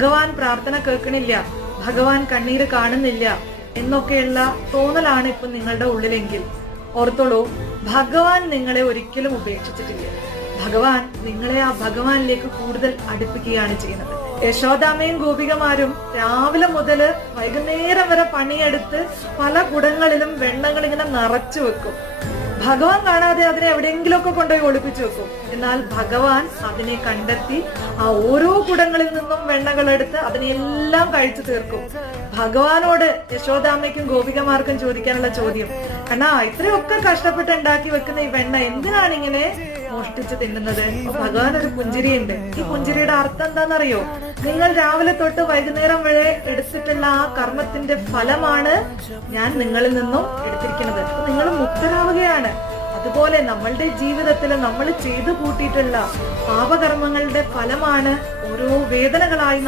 ഭഗവാൻ പ്രാർത്ഥന കേൾക്കണില്ല, ഭഗവാൻ കണ്ണീര് കാണുന്നില്ല എന്നൊക്കെയുള്ള തോന്നലാണ് ഇപ്പൊ നിങ്ങളുടെ ഉള്ളിലെങ്കിൽ ഓർത്തോളൂ, ഭഗവാൻ നിങ്ങളെ ഒരിക്കലും ഉപേക്ഷിച്ചിട്ടില്ല. ഭഗവാൻ നിങ്ങളെ ആ ഭഗവാനിലേക്ക് കൂടുതൽ അടുപ്പിക്കുകയാണ് ചെയ്യുന്നത്. യശോദാമ്മയും ഗോപികമാരും രാവിലെ മുതൽ വൈകുന്നേരം വരെ പണിയെടുത്ത് പല കുടങ്ങളിലും വെണ്ണകൾ ഇങ്ങനെ നിറച്ചു വെക്കും. ഭഗവാൻ കാണാതെ അതിനെ എവിടെയെങ്കിലുമൊക്കെ കൊണ്ടുപോയി ഒളിപ്പിച്ചു വെക്കും. എന്നാൽ ഭഗവാൻ അതിനെ കണ്ടെത്തി ആ ഓരോ കുടങ്ങളിൽ നിന്നും വെണ്ണകൾ എടുത്ത് അതിനെല്ലാം കഴിച്ചു തീർക്കും. ഭഗവാനോട് യശോദാമ്മയ്ക്കും ഗോപികമാർക്കും ചോദിക്കാനുള്ള ചോദ്യം, കണ്ണാ ഇത്രയൊക്കെ കഷ്ടപ്പെട്ട് ഉണ്ടാക്കി വെക്കുന്ന ഈ വെണ്ണ എന്തിനാണ് ഇങ്ങനെ മോഷ്ടിച്ച് തിന്നുന്നത്? ഭഗവാൻ ഒരു പുഞ്ചിരിയുണ്ട്. ഈ പുഞ്ചിരിയുടെ അർത്ഥം എന്താണെന്നറിയോ? നിങ്ങൾ രാവിലെ തൊട്ട് വൈകുന്നേരം വരെ എടുത്തിട്ടുള്ള ആ കർമ്മത്തിന്റെ ഫലമാണ് ഞാൻ നിങ്ങളിൽ നിന്നും എടുത്തിരിക്കുന്നത്. നിങ്ങൾ മുക്തരാവുകയാണ്. അതുപോലെ നമ്മളുടെ ജീവിതത്തിൽ നമ്മൾ ചെയ്തു കൂട്ടിയിട്ടുള്ള പാപകർമ്മങ്ങളുടെ ഫലമാണ് ഓരോ വേദനകളായി